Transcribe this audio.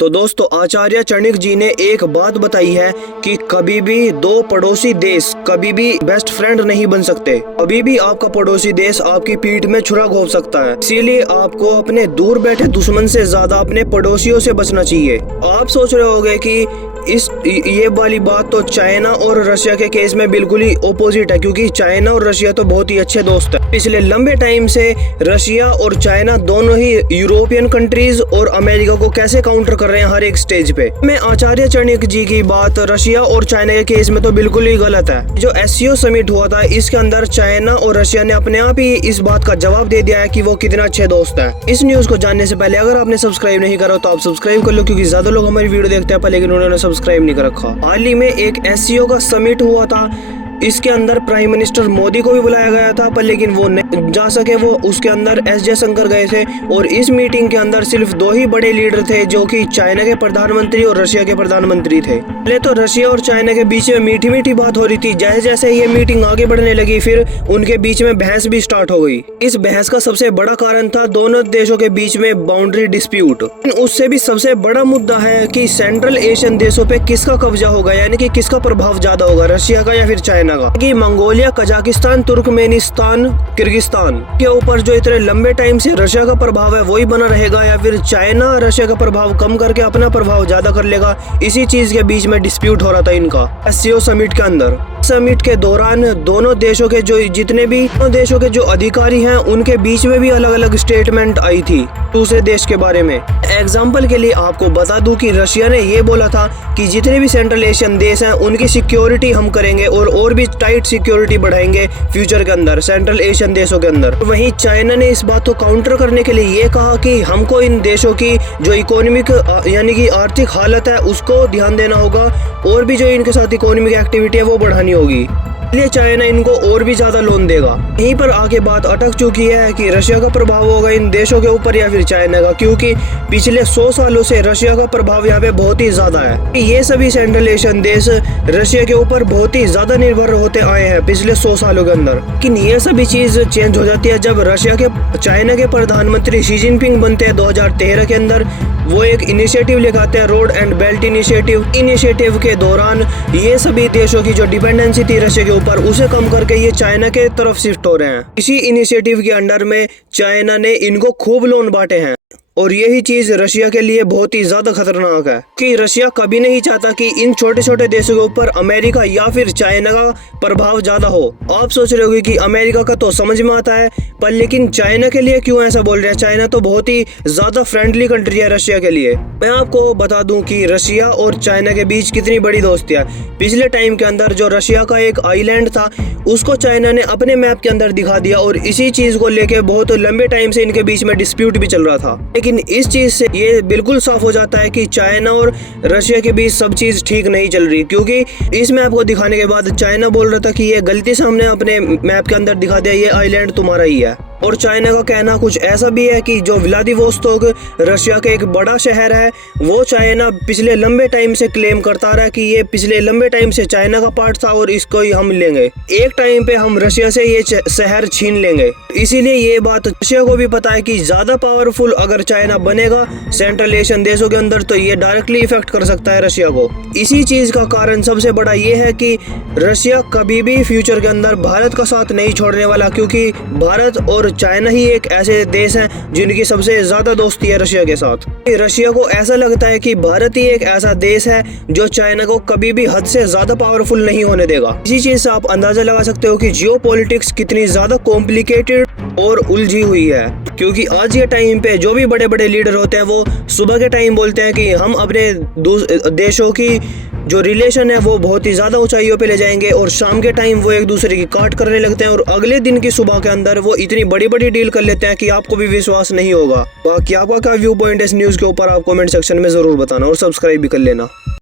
तो दोस्तों आचार्य चाणक्य जी ने एक बात बताई है कि कभी भी दो पड़ोसी देश कभी भी बेस्ट फ्रेंड नहीं बन सकते। कभी भी आपका पड़ोसी देश आपकी पीठ में छुरा घोंप सकता है। इसीलिए आपको अपने दूर बैठे दुश्मन से ज्यादा अपने पड़ोसियों से बचना चाहिए। आप सोच रहे होंगे कि ये वाली बात तो चाइना और रशिया के केस में बिल्कुल ही ओपोजिट है, क्योंकि चाइना और रशिया तो बहुत ही अच्छे दोस्त हैं। पिछले लंबे टाइम से रशिया और चाइना दोनों ही यूरोपियन कंट्रीज और अमेरिका को कैसे काउंटर कर रहे हैं हर एक स्टेज पे। मैं आचार्य चाणक्य जी की बात रशिया और चाइना के केस में तो बिल्कुल ही गलत है। जो एससीओ समिट हुआ था इसके अंदर चाइना और रशिया ने अपने आप ही इस बात का जवाब दे दिया है कि वो कितना अच्छे दोस्त है। इस न्यूज को जानने से पहले अगर आपने सब्सक्राइब नहीं करा तो आप सब्सक्राइब कर लो, क्योंकि ज्यादा लोग हमारी वीडियो देखते हैं लेकिन उन्होंने सब्सक्राइब नहीं कर रखा। हाल ही में एक एससीओ का समिट हुआ था, इसके अंदर प्राइम मिनिस्टर मोदी को भी बुलाया गया था, पर लेकिन वो नहीं जा सके। वो उसके अंदर एस जयशंकर गए थे और इस मीटिंग के अंदर सिर्फ दो ही बड़े लीडर थे, जो कि चाइना के प्रधानमंत्री और रशिया के प्रधानमंत्री थे। पहले तो रशिया और चाइना के बीच में मीठी मीठी बात हो रही थी। जैसे जैसे ये मीटिंग आगे बढ़ने लगी फिर उनके बीच में बहस भी स्टार्ट हो गई। इस बहस का सबसे बड़ा कारण था दोनों देशों के बीच में बाउंड्री डिस्प्यूट। उससे भी सबसे बड़ा मुद्दा है कि सेंट्रल एशियन देशों पे किसका कब्जा होगा, यानी कि किसका प्रभाव ज्यादा होगा, रशिया का या फिर चाइना का। कि मंगोलिया, कजाकिस्तान, तुर्कमेनिस्तान, किर्गिस्तान के ऊपर जो इतने लंबे टाइम से रशिया का प्रभाव है वही बना रहेगा, या फिर चाइना रशिया का प्रभाव कम करके अपना प्रभाव ज्यादा कर लेगा। इसी चीज के बीच में डिस्प्यूट हो रहा था इनका एससीओ समिट के अंदर। समिट के दौरान दोनों देशों के जो जितने भी देशों के जो अधिकारी हैं उनके बीच में भी अलग अलग स्टेटमेंट आई थी दूसरे देश के बारे में। एग्जाम्पल के लिए आपको बता दूं कि रशिया ने ये बोला था कि जितने भी सेंट्रल एशियन देश हैं उनकी सिक्योरिटी हम करेंगे और भी टाइट सिक्योरिटी बढ़ाएंगे फ्यूचर के अंदर सेंट्रल एशियन देशों के अंदर। वहीं चाइना ने इस बात को काउंटर करने के लिए ये कहा कि हमको इन देशों की जो इकोनॉमिक यानी कि आर्थिक हालत है उसको ध्यान देना होगा, और भी जो इनके साथ इकोनॉमिक एक्टिविटी है वो बढ़ानी होगी। इसलिए चाइना इनको और भी ज्यादा लोन देगा। यहीं पर आगे बात अटक चुकी है कि रशिया का प्रभाव होगा इन देशों के ऊपर या फिर चाइना का, क्योंकि पिछले 100 सालों से रशिया का प्रभाव यहाँ पे बहुत ही ज्यादा है। ये सभी सेंट्रल एशियन देश रशिया के ऊपर बहुत ही ज्यादा निर्भर होते आए हैं पिछले 100 सालों के अंदर। लेकिन ये सभी चीज चेंज हो जाती है जब चाइना के प्रधानमंत्री शी जिनपिंग बनते हैं 2013 के अंदर। वो एक इनिशिएटिव लेकर हैं, रोड एंड बेल्ट इनिशिएटिव के दौरान ये सभी देशों की जो डिपेंडेंसी थी रशिया के ऊपर उसे कम करके ये चाइना के तरफ शिफ्ट हो रहे हैं। इसी इनिशिएटिव के अंडर में चाइना ने इनको खूब लोन बांटे हैं, और यही चीज रशिया के लिए बहुत ही ज्यादा खतरनाक है कि रशिया कभी नहीं चाहता कि इन छोटे छोटे देशों के ऊपर अमेरिका या फिर चाइना का प्रभाव ज्यादा हो। आप सोच रहे होंगे कि अमेरिका का तो समझ में आता है, पर लेकिन चाइना के लिए क्यों ऐसा बोल रहे हैं? चाइना तो बहुत ही ज्यादा फ्रेंडली कंट्री है रशिया के लिए। मैं आपको बता दूं कि रशिया और चाइना के बीच कितनी बड़ी दोस्ती है। पिछले टाइम के अंदर जो रशिया का एक आइलैंड था उसको चाइना ने अपने मैप के अंदर दिखा दिया, और इसी चीज को लेके बहुत लंबे टाइम से इनके बीच में डिस्प्यूट भी चल रहा था। लेकिन इस चीज से ये बिल्कुल साफ हो जाता है कि चाइना और रशिया के बीच सब चीज ठीक नहीं चल रही, क्योंकि इस मैप को दिखाने के बाद चाइना बोल रहा था कि ये गलती से हमने अपने मैप के अंदर दिखा दिया, ये आइलैंड तुम्हारा ही है। और चाइना का कहना कुछ ऐसा भी है कि जो व्लादिवोस्तोक रशिया का एक बड़ा शहर है वो चाइना पिछले लंबे टाइम से क्लेम करता रहा कि ये पिछले लंबे टाइम से चाइना का पार्ट था और इसको ही हम लेंगे। एक टाइम पे हम रशिया से ये शहर छीन लेंगे। इसीलिए ये बात रशिया को भी पता है कि ज्यादा पावरफुल अगर चाइना बनेगा सेंट्रल एशियन देशों के अंदर तो ये डायरेक्टली इफेक्ट कर सकता है रशिया को। इसी चीज का कारण सबसे बड़ा ये है कि रशिया कभी भी फ्यूचर के अंदर भारत का साथ नहीं छोड़ने वाला, क्योंकि भारत और चाइना ही एक ऐसे देश हैं जिनकी सबसे ज्यादा दोस्ती है रशिया के साथ। रशिया को ऐसा लगता है कि भारत ही एक ऐसा देश है जो चाइना को कभी भी हद से ज्यादा पावरफुल नहीं होने देगा। इसी चीज से आप अंदाजा लगा सकते हो कि जियोपॉलिटिक्स कितनी ज्यादा कॉम्प्लिकेटेड और उलझी हुई है, क्योंकि आज के टाइम पे जो भी बड़े बड़े लीडर होते हैं वो सुबह के टाइम बोलते हैं कि हम अपने देशों की जो रिलेशन है वो बहुत ही ज्यादा ऊंचाइयों पे ले जाएंगे, और शाम के टाइम वो एक दूसरे की काट करने लगते हैं, और अगले दिन की सुबह के अंदर वो इतनी बड़ी बड़ी डील कर लेते हैं कि आपको भी विश्वास नहीं होगा। बाकी आपका क्या व्यू पॉइंट है इस न्यूज के ऊपर आप कमेंट सेक्शन में जरूर बताना, और सब्सक्राइब भी कर लेना।